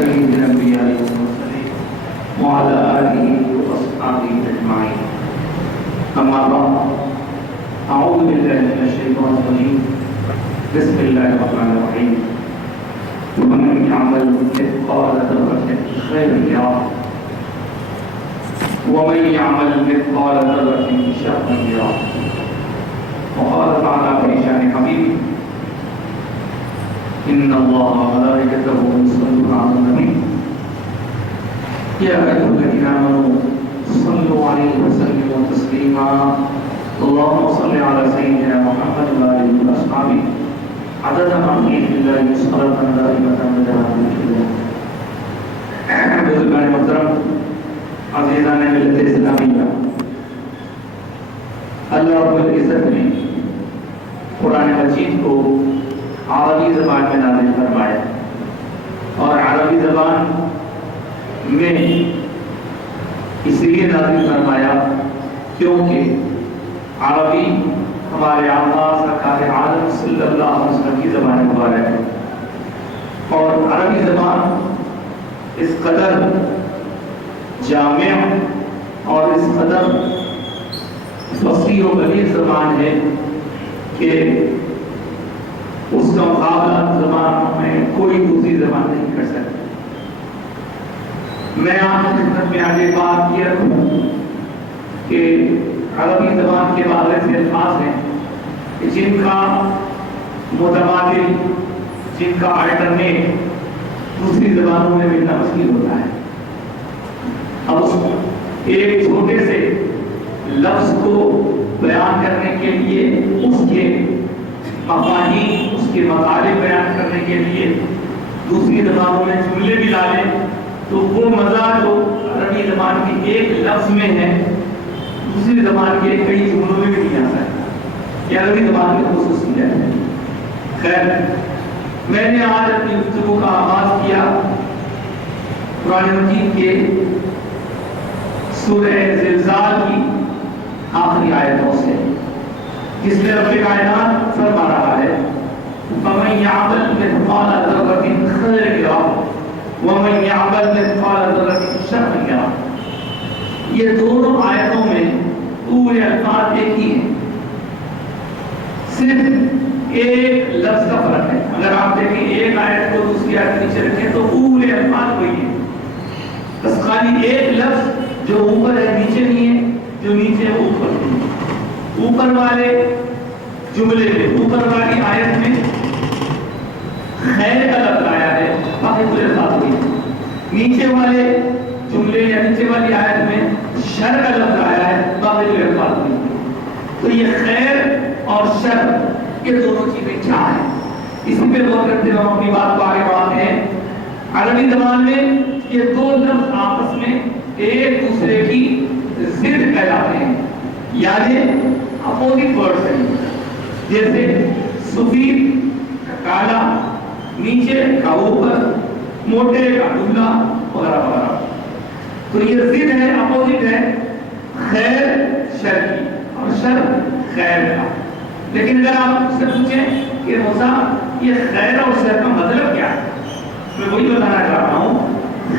سيد الأنبياء والمرسلين وعلى آله وأصحابه أجمعين. أما بعد، أعوذ بالله من الشيطان الرجيم. بسم الله الرحمن الرحيم. ومن يعمل مثقال ذرة خيرا يره ومن يعمل مثقال ذرة شرا يره. وقال تعالى في شأن حبيبه: إن الله وملائكته يصلون على النبي يا أيها الذين آمنوا صلوا عليه وسلموا تسليما. اللهم صل على سيدنا محمد وآله وأصحابه عدد ما في الله صلاة دائمة مدى الحياة. بزرگان محترم، عزیزان ملت اسلامیہ، اللہ رب العزت نے قرآن مجید کو عربی زبان میں نازل فرمایا، اور عربی زبان میں اس لیے نازل فرمایا کیونکہ عربی ہمارے آقا سرکار عالم صلی اللہ علیہ وسلم کی زبان مبارک ہے، اور عربی زبان اس قدر جامع اور اس قدر فصیح و بلیغ زبان ہے کہ اس کا مقابلہ زبانوں میں کوئی دوسری زبان نہیں کر سکتی۔ میں آپ کی خدمت میں آگے بات یہ رکھوں کہ عربی زبان کے بعض ایسے الفاظ ہیں جن کا متبادل، جن کا الٹرنیٹ دوسری زبانوں میں ملنا مشکل ہوتا ہے۔ اب اس ایک چھوٹے سے لفظ کو بیان کرنے کے لیے، اس کے مفاہیم، اس کے مطالب بیان کرنے کے لیے دوسری زبانوں میں جملے بھی ڈالیں تو وہ مزہ جو عربی زبان کے ایک لفظ میں ہے دوسری زبان کے کئی جملوں میں بھی نہیں آ سکتا۔ یہ عربی زبان کی خصوصیت ہے۔ خیر، میں نے آج اپنی گفتگو کا آغاز کیا قرآن مجید کے سورہ زلزال کی آخری آیتوں سے، جس میں رب کائنات فرما رہا ہے: فَمَن يَعْمَلْ مِثْقَالَ ذَرَّةٍ خَيْرًا يَرَهُ وَمَن يَعْمَلْ مِثْقَالَ ذَرَّةٍ شَرًّا يَرَهُ۔ یہ دونوں آیتوں میں پورے الفاظ ایک ہی ہیں، صرف ایک لفظ کا فرق ہے۔ اگر آپ دیکھیں ایک آیت کو دوسری آیت نیچے رکھیں تو پورے الفاظ وہی ہیں، بس خالی ایک لفظ جو اوپر ہے نیچے نہیں ہے، جو نیچے ہے اوپر نہیں ہے۔ اوپر والے جملے میں، اوپر والی آیت میں خیر کا لفظ آیا ہے، باقی پورے الفاظ وہی ہیں۔ نیچے والے جملے یا نیچے والی آیت میں شر کا لفظ آیا ہے، باقی پورے الفاظ وہی ہیں۔ تو یہ خیر اور شر، یہ دونوں چیزیں کیا ہیں، اسی پہ غور کرتے ہوئے ہم اپنی بات کو آگے بڑھاتے ہیں۔ عربی زبان میں یہ دو لفظ آپس میں ایک دوسرے کی ضد کہلاتے ہیں، یعنی اپوزٹ ورڈز ہیں، جیسے سفید کا کالا، نیچے کا اوپر، موٹے کا ڈھلا، وغیرہ وغیرہ۔ تو یہ ضد ہے، اپوزٹ ہے، خیر شر کی اور شر خیر کا۔ لیکن اگر آپ سے پوچھیں کہ موسیٰ یہ خیر اور شر کا مطلب کیا ہے، میں وہی بتانا چاہتا ہوں۔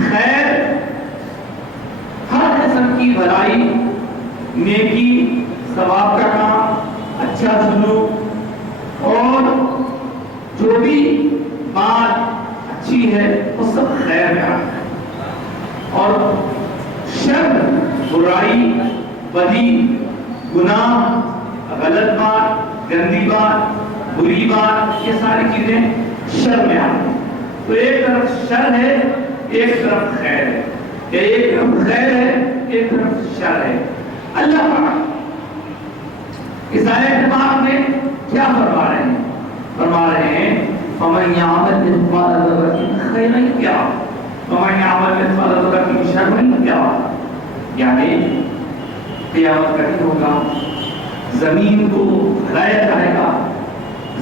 خیر ہر قسم کی بھلائی، نیکی، ثواب کا کام، اچھا سلوک، اور جو بھی بات اچھی ہے وہ سب خیر کا ہے۔ اور شر برائی، بدی، گناہ، غلط بات، گندی بات، بری بات، یہ ساری چیزیں شر میں آتی ہیں۔ تو ایک طرف شر ہے، ایک طرف خیر ہے، ایک طرف خیر ہے، ایک طرف شر ہے۔ اللہ تعالیٰ اس آیت پاک میں کیا فرما رہے ہیں؟ فرما رہے ہیں: فَمَن يَعْمَلْ مِثْقَالَ ذَرَّةٍ خَيْرًا يَرَهُ وَمَن يَعْمَلْ مِثْقَالَ ذَرَّةٍ شَرًّا يَرَهُ۔ یعنی قیامت کا دن ہوگا، زمین کو ہلایا جائے گا،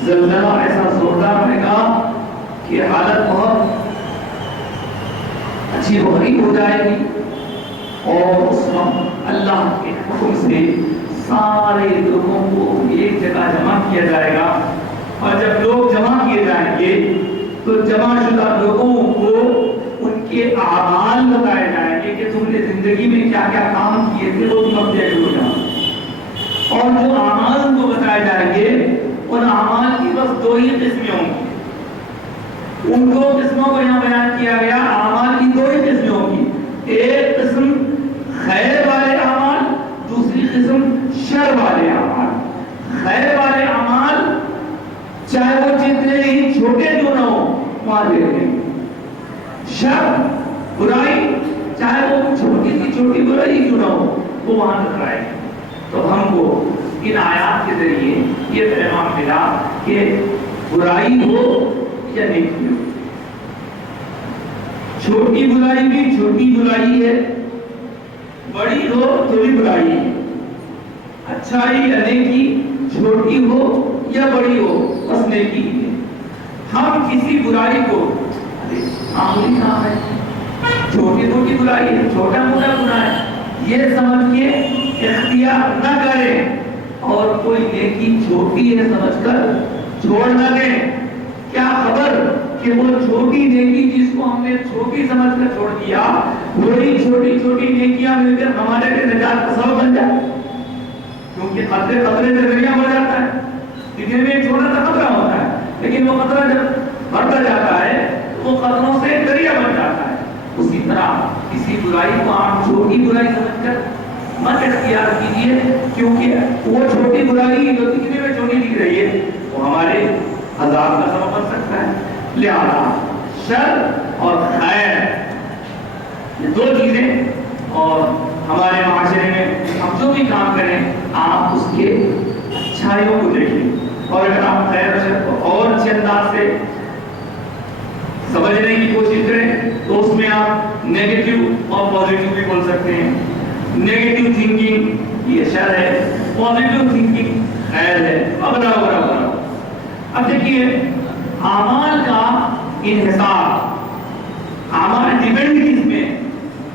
زلزلہ ایسا زوردار رہے گا کہ حالت بہت اچھی و غریب ہو جائے گی، اور اس وقت اللہ کے حکم سے سارے لوگوں کو ایک جگہ جمع کیا جائے گا، اور جب لوگ جمع کیے جائیں گے تو جمع شدہ لوگوں کو ان اعمال بتائے جائیں گے کہ تم نے زندگی میں کیا کیا کام کیے تھے وہ تم اپڈیٹ ہو جاؤ. اور جو اعمال ان کو بتائے جائیں گے ان اعمال کی بس دو ہی قسمیں ہوں گی. ان دو قسموں کو یہاں بیان کیا گیا. اعمال کی دو ہی قسمیں ہوں گی. ایک قسم خیر والے اعمال, دوسری قسم شر والے اعمال. خیر والے اعمال چاہے وہ جتنے ہی چھوٹے کیوں نہ ہو وہاں دے دیں. شر برائی چاہے وہ چھوٹی سی چھوٹی برائی کیوں نہ ہو وہ وہاں ٹکرائے. تو ہم کو ان آیات کے ذریعے یہ پیغام ملا کہ برائی ہو یا نیکی ہو, چھوٹی برائی بھی چھوٹی برائی ہے, بڑی ہو تو بھی برائی ہے. اچھائی یا نیکی چھوٹی ہو یا بڑی ہو بس نیکی ہے. ہم کسی برائی کو معمولی کام ہے, چھوٹی موٹی برائی ہے, چھوٹا موٹا گناہ ہے, یہ سمجھ کے اختیار نہ کریں اور کوئی نیکی چھوٹی ہے سمجھ کر چھوڑ نہ دیں. کیا خبر کہ وہ چھوٹی نیکی جس کو ہم نے چھوٹی سمجھ کر چھوڑ دیا وہی چھوٹی چھوٹی نیکیاں مل کر ہمارے لیے نجات کا سبب بن جائے. کیونکہ قطرے قطرے سے دریا بڑھ جاتا ہے. دنیا میں ایک چھوٹا سا قطرہ ہوتا ہے لیکن وہ قطرہ جب بڑھتا جاتا ہے وہ قطروں سے دریا بن جاتا ہے. اسی طرح کسی برائی کو آپ چھوٹی برائی سمجھ کر مت اختیار کیجیے, کیونکہ وہ چھوٹی برائی جو دکھنے میں چھوٹی دکھ رہی ہے وہ ہمارے عذاب کا سبب بن سکتا ہے. لہذا شر اور خیر یہ دو چیزیں, اور ہمارے معاشرے میں ہم جو بھی کام کریں آپ اس کے اچھائیوں کو دیکھیں, اور اگر آپ خیر و شر کو اور اچھے انداز سے سمجھنے کی کوشش کریں تو اس میں آپ نیگیٹو اور پازیٹیو بھی بول سکتے ہیں. نیگیٹو تھنکنگ یہ شر ہے, پازیٹیو تھنکنگ خیر ہے, وغیرہ وغیرہ وغیرہ. اب دیکھیے اعمال کا انحصار, اعمال ڈیپینڈ کس میں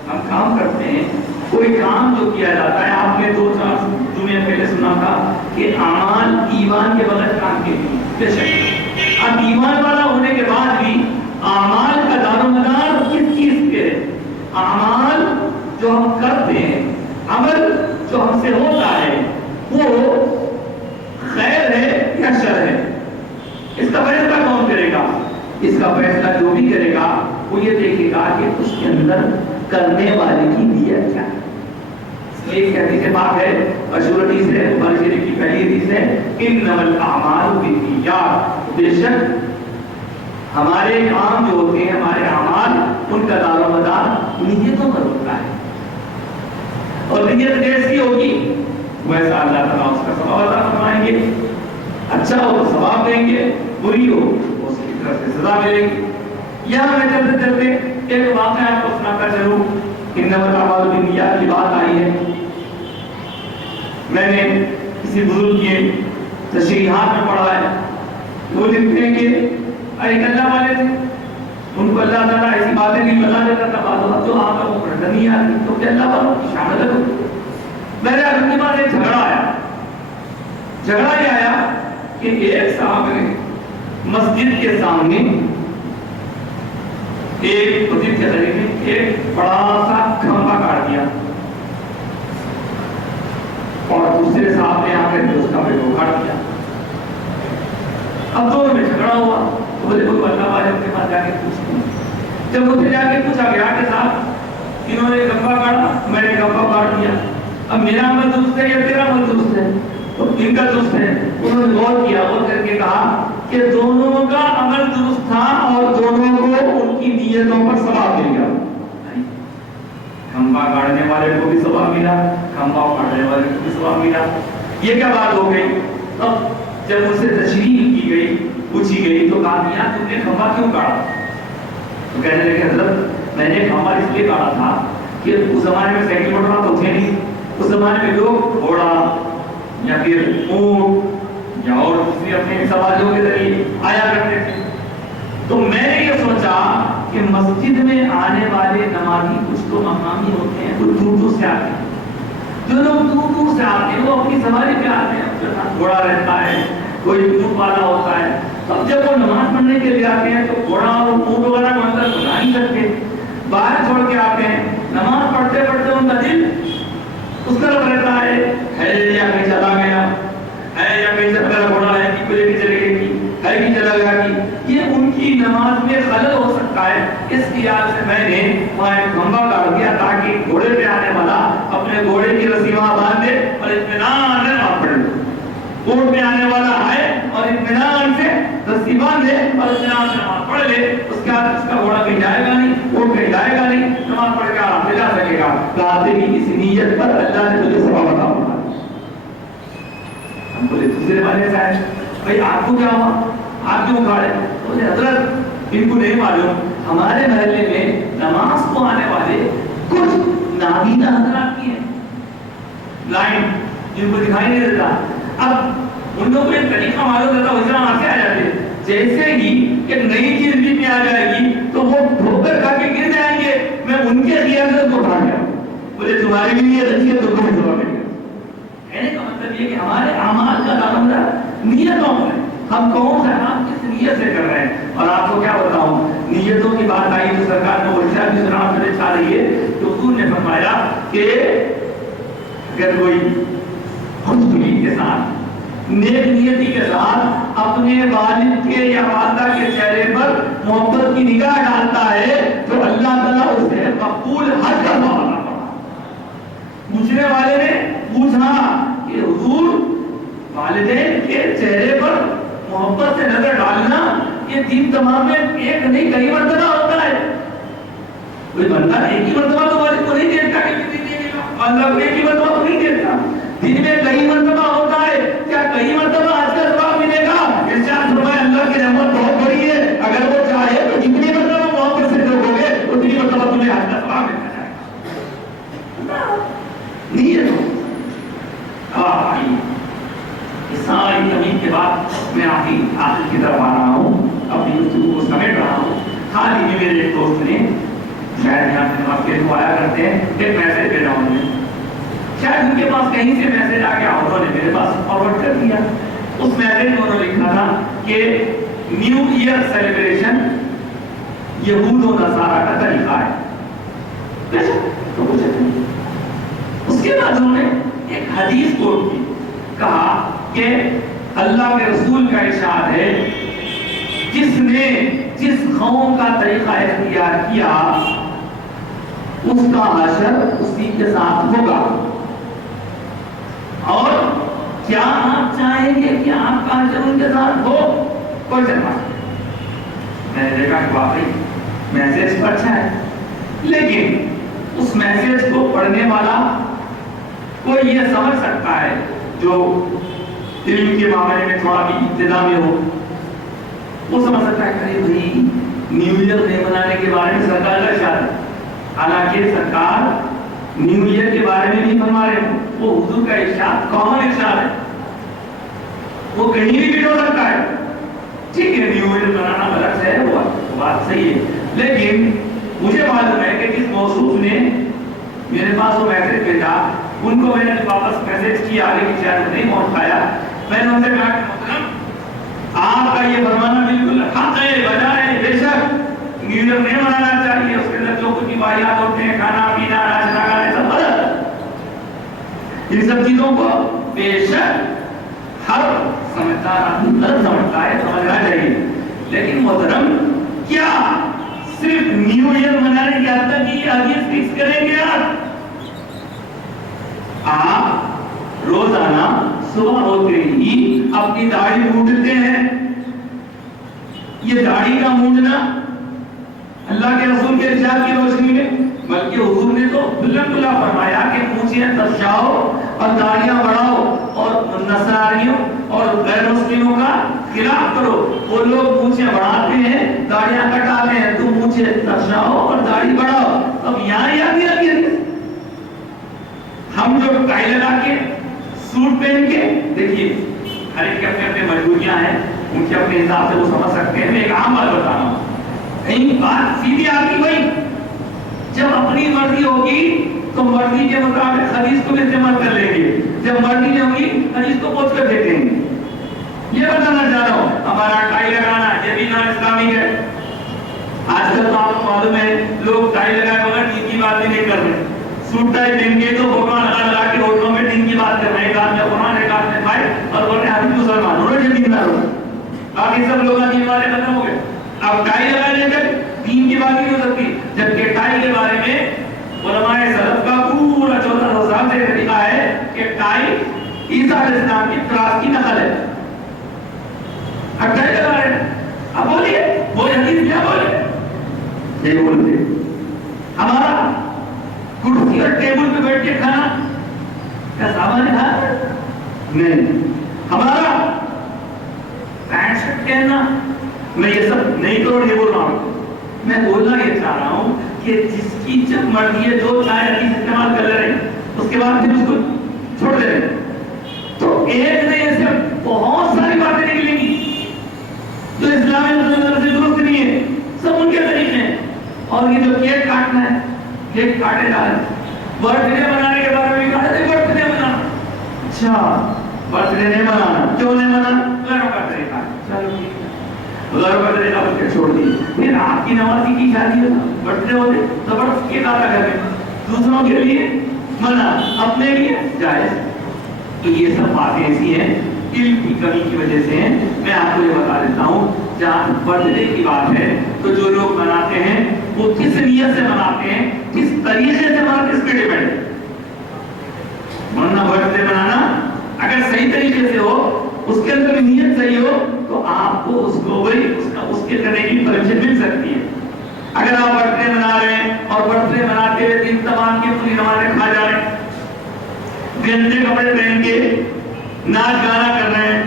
ہم کام کرتے ہیں. کوئی کام جو کیا جاتا ہے, آپ نے 2-4 جمعے پہلے سنا تھا کہ اعمال ایمان کے بغیر کام کے لیے بے شک. اب ایمان والا ہونے کے بعد بھی اعمال کا دار و مدار کس چیز پہ ہے؟ اعمال جو ہم کرتے ہیں, عمل جو ہم سے ہوتا ہے وہ خیر ہے یا شر ہے, اس کا فیصلہ کون کرے گا؟ اس کا فیصلہ جو بھی کرے گا وہ یہ دیکھے گا کہ اس کے اندر کرنے والے کی نیت کیا ہے. اس لیے ایک حدیث پاک ہے, مشہور حدیث ہے, بخاری شریف کی پہلی حدیث ہے, انما الاعمال بالنیات. بے شک ہمارے کام جو ہوتے ہیں, ہمارے اعمال, ان کا دار و مدار نیتوں پر ہوتا ہے. اور نیت کیسی ہوگی ویسا اللہ تعالیٰ اس کا ثواب عطا فرمائیں گے. اچھا ہو تو ثواب دیں گے, بری ہو اس کی طرف سے سزا ملے گی. یہاں میں چلتے چلتے ایک واقعہ آپ کو سنا کر چلوں. انما الاعمال بالنیات کی بات آئی ہے, میں نے کسی بزرگ کے تشریحات میں پڑھا ہے. وہ لکھتے ہیں کہ ایک اللہ والے تھے, ان کو اللہ تعالیٰ ایسی باتیں نہیں بتا دیتا تھا بعض جو آپ کو پڑھنا نہیں آتی, تو کہ اللہ والوں کی شان الگ ہوتی. میرے ان کے بعد ایک جھگڑا آیا. جھگڑا یہ آیا کہ ایک صاحب نے مسجد کے سامنے ایک مسجد کے قریب میں ایک بڑا سا کھمبا کاٹ دیا, اور دوسرے صاحب نے آ کر اس کھمبے کو کاٹ دیا. اب دونوں میں جھگڑا ہوا. تو بولے کوئی اللہ والے ان کے پاس جا کے پوچھتے ہیں. جب مجھے جا کے پوچھا گیا کہ صاحب انہوں نے کھمبا کاٹا, میں نے کھمبا کاٹ دیا, اب میرا عمل درست ہے یا تیرا عمل درست ہے؟ تو ان کا درست ہے. انہوں نے غور کیا, غور کر کے کہا کہ دونوں کا عمل درست تھا اور دونوں کو ان کی نیتوں پر ثواب مل گیا. کھمبا کاٹنے والے کو بھی ثواب ملا, کھمبا کاٹنے والے کو بھی ثواب ملا. یہ کیا بات ہو گئی؟ اب جب ان سے تشریح کی گئی, پوچھی گئی, تو کہا میاں تم نے کھمبا کیوں کاٹا؟ تو کہنے لگے حضرت میں نے کھمبا اس لیے کاٹا تھا کہ اس زمانے میں سائیکل موٹر تو تھے نہیں. اس زمانے میں لوگ گھوڑا یا پھر اونٹ یا اور دوسری اپنے سواریوں کے ذریعے آیا کرتے تھے. تو میں نے یہ سوچا کہ مسجد میں آنے والے نمازی کچھ تو مقامی ہوتے ہیں, کچھ دور دور سے آتے ہیں. جو لوگ دور دور سے آتے ہیں وہ اپنی سواری پہ آتے ہیں, ان کے ساتھ گھوڑا رہتا ہے, کوئی اونٹ والا ہوتا ہے. اب جب وہ نماز پڑھنے کے لیے آتے ہیں تو گھوڑا اور اونٹ وغیرہ کو اندر بنا نہیں سکتے, باہر چھوڑ کے آتے ہیں، نماز پڑھتے پڑھتے ان کا دل اس طرف رہتا ہے یا کہیں چلا گیا ہے، یا کہیں سے میرا گھوڑا ہے کہ لے کے چلے گئے ہے کہ چلا گیا کہ یہ ان کی نماز میں خلل ہو سکتا ہے۔ اس خیال سے میں نے وہاں ایک کھمبا کاٹ دیا تاکہ گھوڑے پہ آنے والا اپنے گھوڑے کی رسی وہاں باندھ دے اور اطمینان سے نماز پڑھ لے۔ اونٹ میں آنے والا ہے اور اطمینان سے رسی باندھ دے اور اطمینان سے نماز پڑھ لے، اس کے بعد اس کا گھوڑا کہیں جائے گا نہیں، اونٹ کہیں جائے گا نہیں، نماز پڑھ کے آرام سے جا سکے گا۔ کہتے ہیں اس نیت پر اللہ نے تجھے ثواب عطا فرمایا۔ ہم بولے دوسرے والے صاحب بھائی آپ کو کیا ہوا، آپ کیوں کھڑے؟ بولے حضرت ان کو نہیں معلوم، ہمارے محلے میں نماز کو آنے والے کچھ نابینا حضرات کی ہیں لائن جن کو دکھائی نہیں دیتا۔ اب ان لوگوں کو ایک طریقہ معلوم ہوتا ہے، اس طرح سے آ جاتے، جیسے ہی ایک نئی چیز بھی میں آ جائے گی تو وہ ٹھوکر کھا کے گر جائیں گے، میں ان کے خیال سے کو اٹھا گیا۔ بولے تمہاری بھی نیت اچھی ہے تو تم جواب دیں گے۔ کہنے کا مطلب یہ کہ ہمارے اعمال کا تعلق نیتوں میں، ہم کون سے کام کس نیت سے کر رہے ہیں۔ اور آپ کو کیا بتاؤں، نیتوں کی بات آئی تو سرکار کو ورشہ بھی سنا کرنے چاہ رہی ہے تو حضور نے فرمایا کہ اگر کوئی خوشدلی کے ساتھ، نیک نیتی کے ساتھ اپنے والد کے یا والدہ کے چہرے پر محبت کی نگاہ ڈالتا ہے تو اللہ تعالیٰ اسے مقبول حج کا معاملہ پڑا۔ پوچھنے والے نے پوچھا کہ حضور والدین کے چہرے پر محبت سے نظر ڈالنا یہ دین تمام میں ایک نہیں کئی مرتبہ ہوتا ہے۔ کوئی بندہ ایک ہی مرتبہ تو والد کو نہیں دیکھتا کہ دین دے گا، اللہ کو ایک ہی مرتبہ تو نہیں دیکھتا، دن میں کئی مرتبہ ہوتا ہے۔ کیا کئی مرتبہ آج کا ثواب ملے گا؟ ارشاد فرمایا اللہ کی رحمت بہت بڑی ہے، اگر وہ چاہے تو جتنی مرتبہ محبت سے لوگ گے اتنی مرتبہ تمہیں آج کا ثواب ملتا جائے گا۔ نیت ہو ساری زمین کے بعد میں آخر کی طرف آ رہا ہوں، اپنی گفتگو کو سمیٹ رہا ہوں۔ حال ہی میں میرے ایک دوست نے، شاید یہاں سے نماز کے دعا آیا کرتے ہیں، ایک میسج بھیجا انہوں نے، شاید ان کے پاس کہیں سے میسج آ گیا، انہوں نے میرے پاس فارورڈ کر دیا۔ اس میسج میں انہوں نے لکھا تھا کہ نیو ایئر سیلیبریشن یہود و نصارہ کا طریقہ ہے۔ تو کچھ اس کے بعد انہوں نے ایک حدیث کوٹ کی، کہا کہ اللہ کے رسول کا ارشاد ہے جس نے جس قوم کا طریقہ اختیار کیا اس کا حشر اسی کے ساتھ ہوگا۔ اور کیا آپ چاہیں گے کہ آپ کا حشر ان کے ساتھ ہو؟ کوئی جواب نہیں۔ میں نے دیکھا کہ واقعی میسج تو اچھا ہے، لیکن اس میسج کو پڑھنے والا کوئی یہ سمجھ سکتا ہے جو علم کے معاملے میں تھوڑا بھی ابتدا میں ہو، وہ سمجھ سکتا ہے کہ بھائی نیو ایئر نہیں منانے کے بارے میں سرکار کا ارشاد ہے، حالانکہ سرکار نیو ایئر کے بارے میں نہیں فرما رہے، وہ حضور کا ارشاد کامن ارشاد ہے، وہ کہیں بھی فٹ ہو سکتا ہے۔ ٹھیک ہے نیو ایئر منانا غلط ہے، وہ بات صحیح ہے، لیکن مجھے معلوم ہے کہ جس موصوف نے میرے پاس وہ میسج بھیجا ان کو میں نے واپس میسج کیا، لیکن شاید نہیں پہنچ پایا۔ میں نے ان سے کہا کہ محترم آپ کا یہ فرمانا بالکل حق ہے، بجا ہے، بے شک نیو ایئر نہیں منانا چاہیے، اس کے اندر جو کچھ بھی واقعات ہوتے ہیں، کھانا پینا ناچنا گانا سب غلط، ان سب چیزوں کو بے شک ہر سمجھدار آدمی غلط سمجھتا ہے، سمجھنا چاہیے، لیکن محترم کیا صرف نیو ایئر منانے کی حد تک یہ حدیث فکس کریں گے آپ روزانہ صبح ہوتے ہی اپنی داڑھی مونڈتے ہیں؟ یہ داڑھی کا مونڈنا اللہ کے رسول کے ارشاد کی روشنی میں، بلکہ حضور نے تو کھلا فرمایا کہ مونچھیں ترشاؤ اور داڑیاں بڑھاؤ اور نصاریوں اور غیر مسلموں کا خلاف کرو۔ وہ لوگ مونچھیں بڑھاتے ہیں، داڑیاں کٹاتے ہیں، تم مونچھیں ترشاؤ اور داڑھی بڑھاؤ۔ اب یہاں یاد نہیں رکھیے، ہم جو ٹائی لگا کے سوٹ پہن کے، دیکھیے ہر ایک کے اپنے اپنے مجبوریاں ہیں، ان کے اپنے حساب سے وہ سمجھ سکتے ہیں۔ میں ایک عام بات بتا رہا ہوں، کہیں بات سیدھی آتی بھائی، جب اپنی مرضی ہوگی تو مرضی کے مطابق حدیث کو بھی استعمال کر لیں گے، جب مرضی نہیں ہوگی حدیث کو پوچھ کر دیکھیں گے۔ یہ بتانا چاہ رہا ہوں، ہمارا ٹائی لگانا یہ بھی نان اسلامی ہے، آج کل تو آپ کو معلوم ہے لوگ ٹائی لگائے بغیر دین کی بات نہیں کر رہے. سوٹ ٹائی پہن کے تو فوٹو لگا کے ہوٹلوں میں دین کی بات کر رہے ہیں. ایک ہاتھ میں قرآن ایک ہاتھ میں مائک اور بول رہے ہیں ہم مسلمان ہو رہے دیندار ہو. باقی سب لوگ دین والے ختم ہو گئے. اب ٹائی لگائے لے کر دین کی بات نہیں ہو سکتی. جبکہ ٹائی کے بارے میں علماء سلف کا پورا 1400 سال سے طریقہ ہے کہ ٹائی عیسیٰ علیہ السلام کی کراس کی نقل ہے. اب ٹائی لگا رہے ہیں. اب بولیے وہ حدیث کیا بولے یہ بولتے ہمارا کرسی اور ٹیبل پہ بیٹھ کے کھانا کیا سامان ہے؟ نہیں. ہمارا پینٹ شرٹ پہننا میں یہ سب نہیں توڑ یہ بول رہا ہوں. میں بولنا یہ چاہ رہا ہوں کہ جس کی جب مرضی ہے جو چاہے حدیث استعمال کر رہے ہیں اس کے بعد پھر اس کو چھوڑ دے رہے ہیں تو ایک نہیں سے بہت ساری باتیں نکلیں گی جو اسلامی مسلمان سے درست نہیں ہے. سب ان کے طریقے ہیں. اور یہ جو کیک کاٹنا ہے کیک کاٹے جا رہے ہیں. برتھ ڈے منانے کے بارے میں کہا تھا برتھ ڈے منانا. اچھا برتھ ڈے نہیں منانا کیوں نہیں منانا؟ غیروں کا طریقہ ہے. چلو ٹھیک ہے غیروں کا طریقہ بن کے چھوڑ دیے. پھر آپ کی نمازی کی شادی ہے برتھ ڈے ہوتے زبردست کیک آتا گھر میں دوسروں کے لیے منع اپنے لیے جائز. تو یہ سب باتیں ایسی ہیں علم کی کمی کی وجہ سے ہیں. میں آپ کو یہ بتا دیتا ہوں جہاں برتھ ڈے کی بات ہے تو جو لوگ مناتے ہیں وہ کس نیت سے مناتے ہیں کس طریقے سے مناتے ہیں اس پہ ڈیپینڈ ہے. ورنہ برتھ ڈے منانا اگر صحیح طریقے سے ہو اس کے اندر نیت صحیح ہو تو آپ کو اس کو وہی اس کے کرنے کی پرمیشن مل سکتی ہے. اگر آپ برتھ ڈے منا رہے ہیں اور برتھ ڈے مناتے ہوئے دن تمام کی پوری نمازیں کھا جا رہے ہیں گندے کپڑے پہن کے ناچ گانا کر رہے ہیں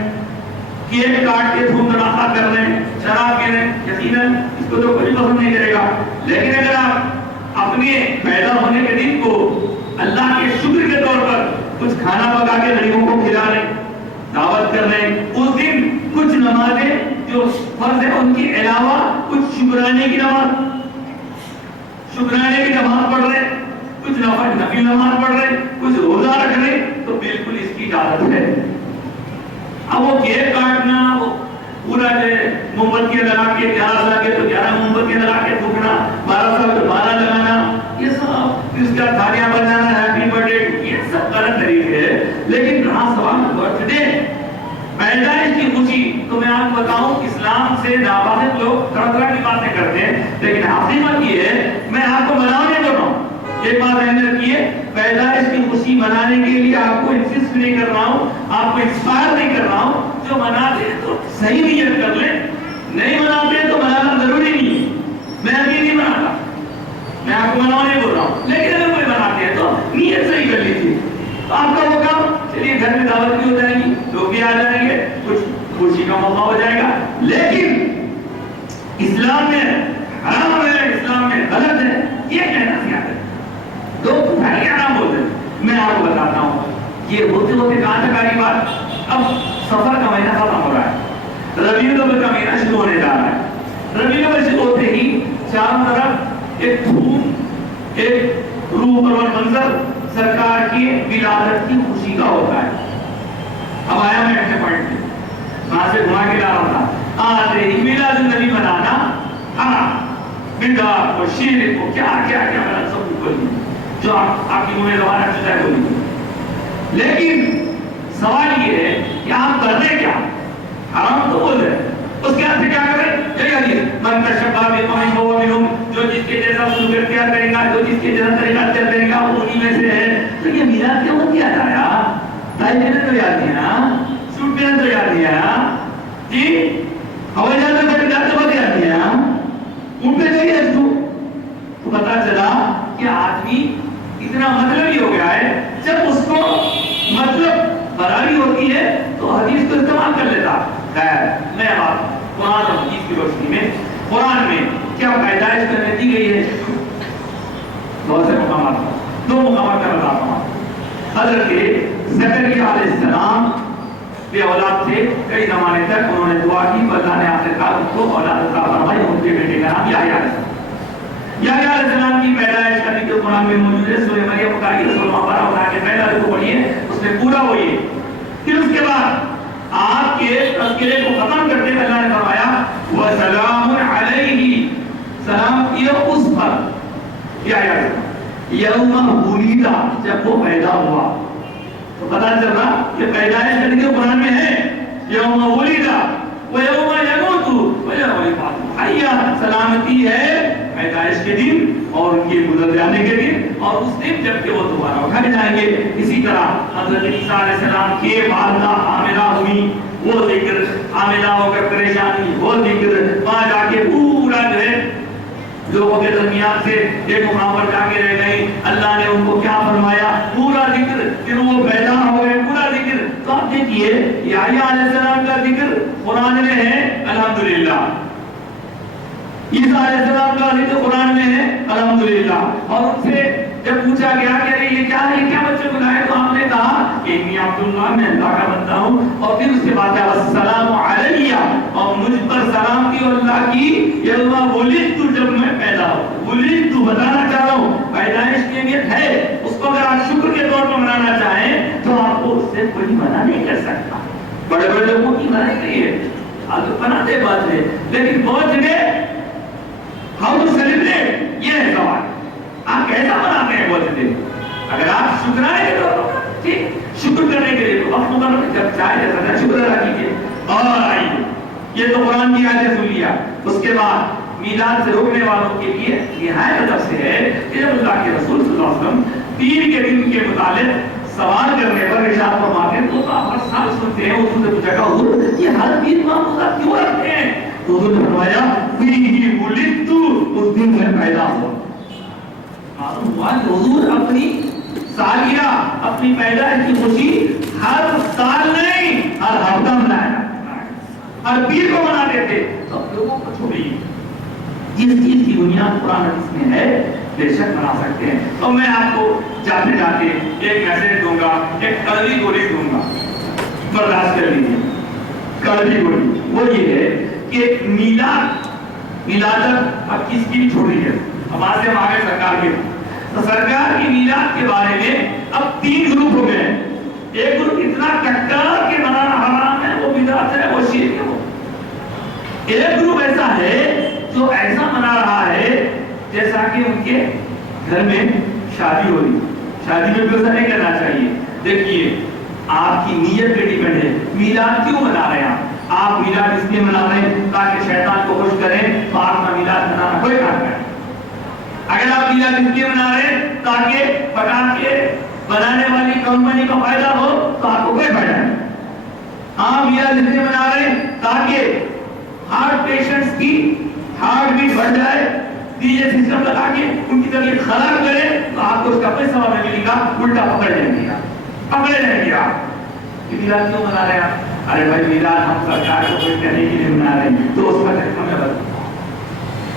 کیک کاٹ کے دھوم دھڑاکہ کر رہے ہیں شراب پی رہے ہیں یقیناً اس کو تو کوئی پسند نہیں کرے گا. لیکن اگر آپ اپنے پیدا ہونے کے دن کو اللہ کے شکر کے طور پر کچھ کھانا پکا کے غریبوں کو کھلا رہے ہیں دعوت کر رہے ہیں اس دن کچھ نمازیں جو فرض ہے ان کے علاوہ کچھ شکرانے کی نماز پڑھ رہے ہیں کچھ نفل نماز پڑھ رہے ہیں کچھ روزہ رکھ رہے ہیں تو بالکل اس کی اجازت ہے. اب وہ کیک کاٹنا وہ پورا جو موم بتیاں لگا کے 11 سال کے تو 11 موم بتیاں لگا کے پھونکنا 12 سال تو 12 لگانا یہ سب اس کا تھالیاں بجانا ہیپی برتھ ڈے یہ سب غلط طریقے ہے. لیکن رہا سوال برتھ ڈے پیدائش کی خوشی تو میں آپ کو بتاؤں اسلام سے ناواقف لوگ طرح طرح کی باتیں کرتے ہیں لیکن حقیقت یہ ہے میں آپ کو منانے دے رہا ہوں. ایک بات ذہن رکھیے پیدائش کی خوشی منانے کے لیے آپ کو انسسٹ نہیں کر رہا ہوں آپ کو انسپائر نہیں کر رہا ہوں. جو مناتے ہیں تو صحیح نیت کر لیں نہیں مناتے تو منانا ضروری نہیں ہے. میں ابھی نہیں مناتا میں آپ کو منانے بول رہا ہوں لیکن اگر کوئی مناتے ہیں تو نیت صحیح کر لیجیے. تو آپ کا وہ کام چلیے گھر میں دعوت بھی ہو جائے گی لوگ بھی آ جائیں گے کچھ خوشی کا موقع ہو جائے گا. لیکن اسلام میں حرام ہے اسلام میں غلط ہے یہ کہنا زیادہ ہے. لوگ کیا نام بولتے ہیں میں آپ کو بتاتا ہوں یہ ہوتے ہوتے کہاں تک آئی بات. اب سفر کا مہینہ ختم ہو رہا ہے ربیع الاول کا مہینہ شروع ہونے جا رہا ہے. ربیع الاول شروع ہوتے ہی چاروں طرف ایک دھوم ایک روح پرور منظر سرکار کی ولادت کی خوشی کا ہوتا ہے. اب آیا میں اپنے پوائنٹ میں وہاں سے گھما کے لا رہا تھا آتے ہی میلاد النبی منانا بدعت اور شرک کو کیا کیا غلط سب بولی جو آپ کی منہ زبان اچھا ہے بولی. لیکن سوال یہ ہے کہ آپ کر رہے کیا حرام تو بول رہے اس کے ہاتھ سے کیا کریں یہی حدیث من تشبہ بقوم فہو منہم جو جس کے جیسا سلوک اختیار کرے گا جو جس کے جیسا طریقہ اختیار کرے گا وہ انہی میں سے ہے. تو یہ میلاد کیوں مت کیا جایا ٹائی پہنے تو یاد نہیں ہے سوٹ پہنے تو یاد نہیں ہے جی ہوائی جہاز میں بیٹھ جاتے وقت یاد نہیں ہے ان پہ چاہیے تو پتا چلا کہ آدمی اتنا مطلبی ہو گیا ہے جب اس کو مطلب برابری ہوتی ہے تو حدیث کو استعمال کر لیتا. خیر میں بات قرآن اور حدیث کی روشنی میں قرآن میں کیا پیدائش کرنے دی گئی ہے بہت سے مقامات 2 مقامات کا بتاتا ہوں. حضرت زکریا علیہ السلام بے اولاد تھے کئی زمانے تک انہوں نے دعا کی اللہ نے آخرکار ان کو اولاد عطا فرمائی. ان کے بیٹے کا نام یحییٰ علیہ السلام. یحییٰ علیہ السلام کی پیدائش کا ذکر قرآن میں موجود ہے سورہ مریم کا یہ سورہ بارہ اٹھا کے پہلا رکوع پڑھیے اس میں پورا ہوئی. پھر اس کے بعد آپ کے تذکرے کو ختم کرتے ہوئے اللہ نے فرمایا وَسَلَامٌ عَلَيْهِ کیا یاد یوم ولیدا، جب وہ پیدا ہوا تو پتا چل رہا کہ پیدائش کرنے کے قرآن میں ہے یوم ولیدا و یوم یموت و یوم یبعث حیا، سلامتی ہے پیدائش کے دن اور ان کے گزر جانے کے دن اور اس دن جب کہ وہ دوبارہ اٹھائے جائیں گے. اسی طرح حضرت عیسیٰ علیہ السلام کے والدہ حاملہ ہوئی، وہ ذکر، حاملہ ہو کر پریشانی، وہ ذکر، وہاں جا کے پورا جو ہے لوگوں کے درمیان سے ایک مقام پر جا کے رہ گئی، اللہ نے ان کو کیا فرمایا، پورا ذکر، پھر وہ پیدا ہو گئے، پورا ذکر. تو آپ دیکھیے یحییٰ علیہ السلام کا ذکر قرآن میں ہے الحمدللہ، عیسیٰ علیہ السلام کا ذکر قرآن میں ہے الحمدللہ. اور ان سے جب پوچھا گیا کہ یہ کیا ہے، کیا بچے بنائے، تو آپ نے کہا کہ انی عبداللہ، میں اللہ کا بندہ ہوں. اور پھر اس کے بعد السلام علیہ، اور مجھ پر سلامتی اور اللہ کی یوم ولدت، جب میں پیدا ہوں. ولدت بتانا چاہ رہا ہوں پیدائش کی اہمیت ہے، اس کو اگر آپ شکر کے طور پر منانا چاہیں تو آپ کو اس سے کوئی منع نہیں کر سکتا. بڑے بڑے لوگوں کی منع نہیں ہے، آپ بناتے بات ہے، لیکن بہت جگہ ہاؤ ٹو سیلیبریٹ، یہ ہے سوال، آپ کیسا مناتے ہیں بہت دن. اگر آپ شکرانے کے طور پر ٹھیک، شکر کرنے کے لیے وقت مقرر جب چاہے جیسا شکر ادا کیجیے. اور آئیے یہ تو قرآن کی آیتیں سن لیا. اس کے بعد میلاد سے روکنے والوں کے لیے نہایت ادب سے ہے کہ جب اللہ کے رسول صلی اللہ علیہ وسلم دین کے دن کے متعلق سوال کرنے پر ارشاد فرماتے ہیں تو آپ ہر سال سنتے ہیں. حضور سے پوچھا کہ حضور یہ ہر دن معمولہ کیوں رکھتے ہیں؟ حضور نے فرمایا فیہ ولدت، اس دن میں پیدا ہوا. معلوم ہوا کہ حضور اپنی سالگرہ، اپنی پیدائش کی خوشی ہر سال نہیں، ہر ہفتہ منایا، ہر پیر کو مناتے تھے. تو لوگوں کو چھوڑیے، جس چیز کی بنیاد قرآن حدیث میں ہے بے شک بنا سکتے ہیں. تو میں آپ کو جاتے جاتے ایک میسج دوں گا، ایک کڑوی گولی دوں گا، برداشت کر لیجیے. کڑوی گولی وہ یہ ہے کہ میلاد اب کس کی چھوڑی ہے، ہمارے سے ہمارے سرکار کے، تو سرکار کی میلاد کے بارے میں اب 3 گروپ ہو گئے ہیں. ایک گروپ اتنا کٹر کے منانا حرام ہے، وہ بدعت ہے، وہ شرک ہے. وہ ایک گروپ ایسا ہے جو ایسا منا رہا ہے جیسا کہ ان کے گھر میں شادی ہو رہی. شادی میں بھی ایسا نہیں کرنا چاہیے. دیکھیے آپ کی نیت پہ ڈیپینڈ ہے. میلاد کیوں منا رہے ہیں آپ میلاد اس لیے منا رہے ہیں تاکہ شیطان کو خوش کریں تو آپ کا میلاد منانا کوئی کام کریں. اگر آپ میلاد اس لیے منا رہے ہیں تاکہ پٹاخے بنانے والی کمپنی کو فائدہ ہو تو آپ کو کوئی فائدہ نہیں. آپ میلاد اس لیے منا رہے ہیں تاکہ ہارٹ پیشنٹس کی ہارٹ بیٹ بڑھ جائے، ڈی جے سسٹم لگا کے ان کی طبیعت خراب کرے تو آپ کو اس کا کوئی ثواب نہیں ملے گا، الٹا پکڑ جائیں گے آپ. میلاد کیوں منا رہے ہیں آپ؟ ارے بھائی میلاد ہم سرکار کو کوئی کہنے کے لیے منا رہے ہیں تو اس کا طریقہ میں بتا.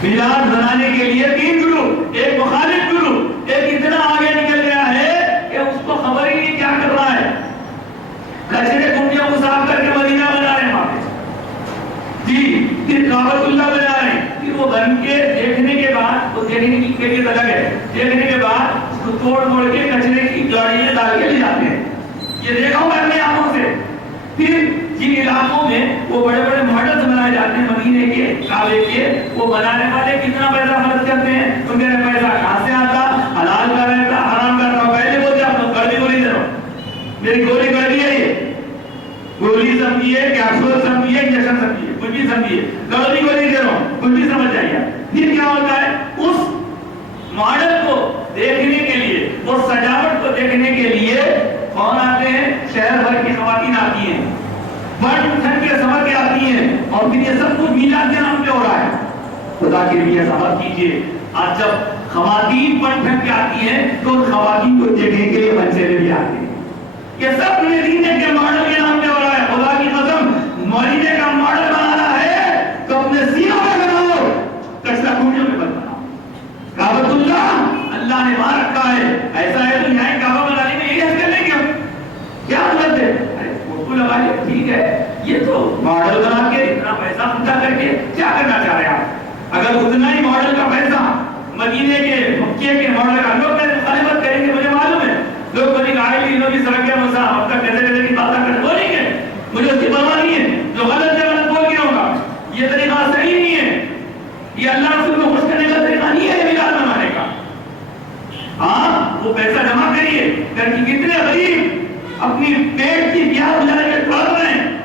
میلاد منانے کے لیے 3 گروپ، ایک مخالف گروپ، ایک اتنا آگے نکل گیا ہے کہ اس کو خبر ہی نہیں کیا کر رہا ہے. کچرے کنڈیوں کو صاف کر کے مدینہ بنا رہے ہیں وہاں پہ جی، پھر کعبۃ اللہ بنا رہے ہیں. پھر وہ بن کے دیکھنے کے بعد، وہ دیکھنے کی کیفیت الگ ہے، دیکھنے کے بعد اس کو توڑ موڑ کے کچرے کی گاڑی میں ڈال کے لے جاتے ہیں. یہ دیکھا ہوں اپنے آنکھوں سے. پھر جن علاقوں میں وہ بڑے بڑے ماڈلز بنائے جاتے ہیں مدینے کے، کعبے کے، وہ بنانے والے کتنا پیسہ خرچ کرتے ہیں؟ ان کے پیسہ کہاں سے آتا؟ حلال کا رہتا، حرام کا رہتا. پہلے بولتے آپ لوگ کڑوی گولی دے رہا ہوں، میری گولی کڑوی ہے، یہ گولی سمجھیے، کیپسول سمجھیے، انجیکشن سمجھیے، کچھ بھی سمجھیے، کڑوی گولی دے رہا ہوں، کچھ بھی سمجھ جائیے. پھر کیا ہوتا ہے؟ اس ماڈل کو دیکھنے کے لیے، وہ سجاوٹ کو دیکھنے کے لیے کون آتے ہیں؟ شہر بھر کی خواتین آتی ہیں، بڑھ ٹھن کے سمجھ کے آتی ہیں، اور پھر یہ سب کچھ میلاد کے نام پہ ہو رہا ہے. خدا کے لیے سبق کیجیے. آج جب خواتین بڑھ ٹھن کے آتی ہیں تو ان خواتین کو دیکھنے کے لیے بچے بھی آتے ہیں. یہ سب مدینے کے ماڈل کے نام پہ ہو رہا ہے. خدا کی قسم، مدینے کا ماڈل بنانا ہے تو اپنے سینوں میں بناؤ، کچرا کنڈیوں میں مت بناؤ. کعبۃ اللہ اللہ نے وہاں رکھا ہے. ایسا ہے تو یہاں کعبہ بنانے میں یہ کر لیں گے، کیا مطلب ہے؟ ارے فوٹو لگا لیں، ٹھیک ہے، یہ تو ماڈل بنا کے اتنا پیسہ خرچا کر کے کیا کرنا چاہ رہے ہیں آپ؟ اگر اتنا ہی ماڈل کا پیسہ مدینے کے، مکے کے ماڈل کا، لوگ میرے مخالفت کریں گے، مجھے معلوم ہے. لوگ مجھے آئے بھی انہوں بھی سڑک کے مسا اب تک کیسے کی باتیں کرتے بولیں گے، مجھے اس کی پرواہ نہیں ہے. جو غلط ہے غلط بول گیا ہوگا. یہ طریقہ صحیح نہیں ہے، یہ اللہ رسول کو خوش کرنے کا طریقہ نہیں ہے میلاد منانے کا. وہ پیسہ جمع کریے. گھر کی کتنے غریب اپنی پیٹ کی پیاس بجھا کے تڑپ رہے ہیں.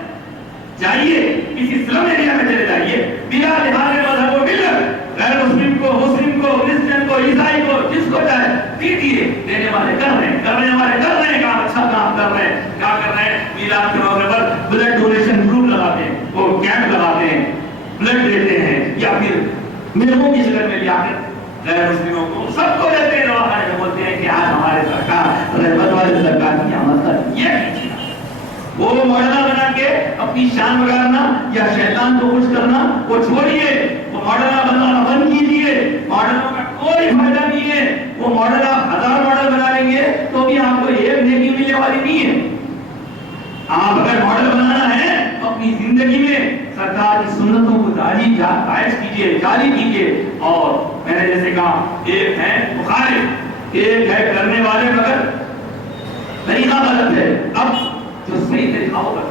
جائیے کسی اسلام ایریا میں چلے جائیے, بلا لحاظ مذہب و ملت, غیر مسلم کو, مسلم کو, کرسچن کو, عیسائی کو, جس کو چاہے دیجیے. دینے والے کر رہے ہیں, کرنے والے کر رہے ہیں, کام اچھا کام کر رہے ہیں. کیا کر رہے ہیں؟ میلاد کے موقع پر بلڈ ڈونیشن گروپ لگاتے ہیں, وہ کیمپ لگاتے ہیں, بلڈ دیتے ہیں, یا پھر ملوں کی شکل میں لیا کر غیر مسلموں کو سب کو دیتے ہیں. دواخانے میں بولتے ہیں کہ آج ہمارے سرکار رحمت والے سرکار کی آمد تک یہ کیجیے. وہ ماڈل بنا کے اپنی شان بگاڑنا یا شیطان کو خوش کرنا وہ چھوڑیے. وہ ماڈل بنانا بند کیجیے. ماڈلوں کا کوئی فائدہ نہیں ہے. وہ ماڈل آپ 1000 ماڈل بنا لیں گے تو بھی آپ کو ایک نیکی ملنے والی نہیں ہے. آپ اگر ماڈل بنانا ہے تو اپنی زندگی میں سرکار کی سنتوں کو جاری کیجیے. اور میں نے جیسے کہا, ایک ہے مخالف, ایک ہے کرنے والے مگر طریقہ غلط ہے. اب جو صحیح طریقہ ہوگا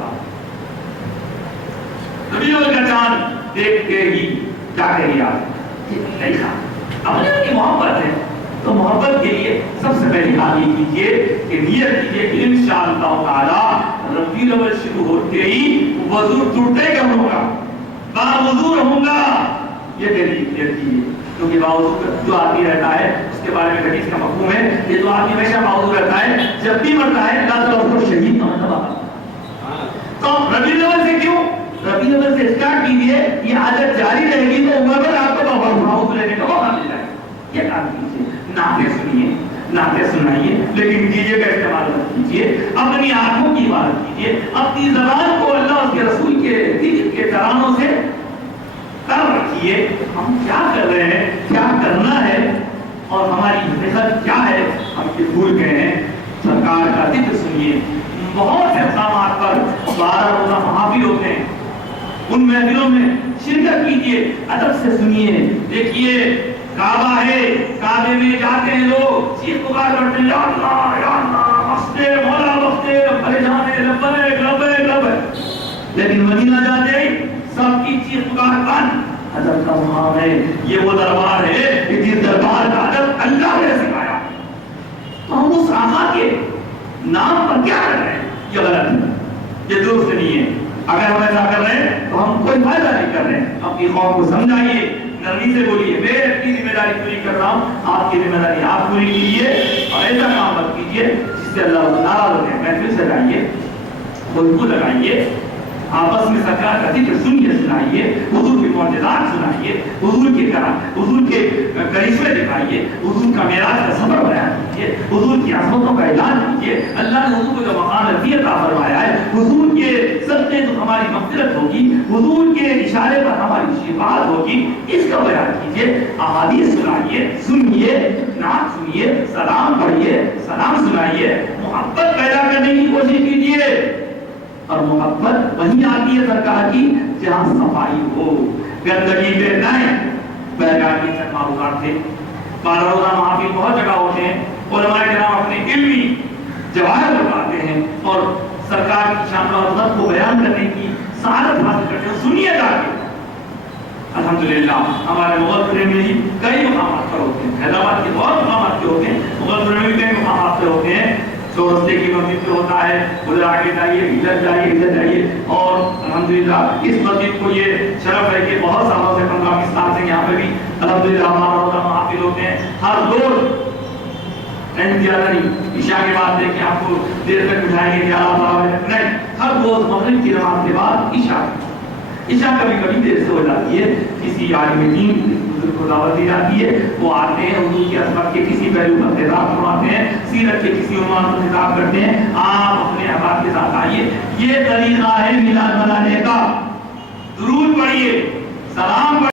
ربیع الاول کا چاند دیکھ کے ہی کیا کہیے آپ طریقہ اپنے کی محبت ہے تو محبت کے لیے سب سے پہلے آپ یہ کیجیے کہ نیت کیجیے کہ انشاءاللہ تعالی ربیع الاول شروع ہوتے ہی وضو ٹوٹے گا ہوگا, باوضو رہوں گا. یہ نیت کیجیے کیونکہ باوضو جو آدمی رہتا ہے اس کے بارے میں حدیث کا مفہوم ہے, یہ جو آدمی ہمیشہ باوضو رہتا ہے جب بھی مرتا ہے اللہ تعالیٰ اس کو شہید کا مرتبہ دیتا ہے. تو ربیع الاول سے کیوں؟ ربیع الاول سے اسٹارٹ کیجیے, یہ عادت جاری رہے گی تو عمر میں آپ کو باوضو رہنے کا موقع مل جائے گا. یہ کام کیجیے, نعتیں سنیے, نعتیں سنائیے, لیکن ڈیجے کا استعمال مت کیجیے. اپنی آنکھوں کی عبادت کیجیے, اپنی زبان کو اللہ اس کے رسول کے دین کے ترانوں سے کر رکھیے. ہم کیا کر رہے ہیں, کیا کرنا ہے اور ہماری حقیقت کیا ہے, ہم یہ بھول گئے ہیں. سرکار کا ذکر سنیے. بہت سے اقدامات پر 12 روزہ محافل ہوتے ہیں, ان محفلوں میں شرکت کیجیے, ادب سے سنیے. دیکھیے کعبہ ہے, کعبے میں جاتے ہیں لوگ, چیخ پکار کرتے ہیں, یا اللہ یا اللہ بخشتے مولا بخشتے, پریشانے لبے لبے لبے. لیکن مدینہ جاتے ہی سب کی چیخ پکار بند. ادب کا مقام ہے, یہ وہ دربار ہے کہ جس دربار کا ادب اللہ نے سکھایا. تو ہم اس آقا کے نام پر کیا کر رہے ہیں؟ یہ غلط ہے, یہ درست نہیں ہے. اگر ہم ایسا کر رہے ہیں تو ہم کوئی فائدہ نہیں کر رہے ہیں. اپنی قوم کو سمجھائیے, نرمی سے بولیے, میں اپنی ذمہ داری پوری کر رہا ہوں, آپ کی ذمہ داری آپ پوری کیجیے. اور ایسا کام مت کیجیے جس سے اللہ ناراض ہو جائے. محفل سجائیے, خوشبو لگائیے, آپس میں سرکار کا ذکر سنیے, سنائیے, حضور کے معجزات سنائیے, حضور کے کرشمے دکھائیے, حضور کا معراج کا سفر بیان کیجیے, حضور کی عظمتوں کا اعلان کیجیے. اللہ نے حضور کو جو مقام رفیع عطا فرمایا ہے, حضور کے صدقے تو ہماری مغفرت ہوگی, حضور کے اشارے پر ہماری شفاعت ہوگی, اس کا بیان کیجیے. احادیث سنائیے, سنیے, نعت سنیے, سلام پڑھیے, سلام سنائیے. محبت پیدا کرنے کی کوشش کیجیے. اور محبت وہی آتی ہے سرکار کی جہاں صفائی ہو, گندگی پہ نائیں. بیگار کی معلومات تھے, 12 روزہ محافل بہت جگہ ہوتے ہیں. علماء کرام اپنے علمی جواہر بتاتے ہیں اور سرکار کی شان و عظمت کو بیان کرنے کی سعادت حاصل کرتے ہیں. سنیے جا کے. الحمدللہ ہمارے مغل میں ہی کئی مقامات پر ہوتے ہیں, حیدرآباد کے بہت مقامات کے ہوتے ہیں, مغل میں کئی مقامات پہ ہوتے ہیں. چورستے کی مسجد پہ ہوتا ہے, ادھر آگے جائیے, ادھر جائیے, ادھر جائیے. اور الحمدللہ اس مسجد کو یہ شرف ہے کہ بہت سالوں سے ہم پاکستان سے یہاں پہ بھی الحمدللہ ہمارا روزہ محافل ہوتے ہیں. ہر روز زیادہ نہیں, عشاء کے بعد دیکھیں آپ کو دیر تک بٹھائیں گے, نہیں, ہر روز مغرب کی نماز کے بعد عشاء کبھی کبھی دیر سے ہو جاتی ہے. کسی عالم دین کو دعوت دی جاتی ہے, وہ آتے ہیں, حضور کی عظمت کے کسی پہلو پر خطاب فرماتے ہیں, سیرت کے کسی عنوان پر خطاب کرتے ہیں. آپ اپنے احباب کے ساتھ آئیے. یہ طریقہ ہے میلاد منانے کا. درود پڑھیے, سلام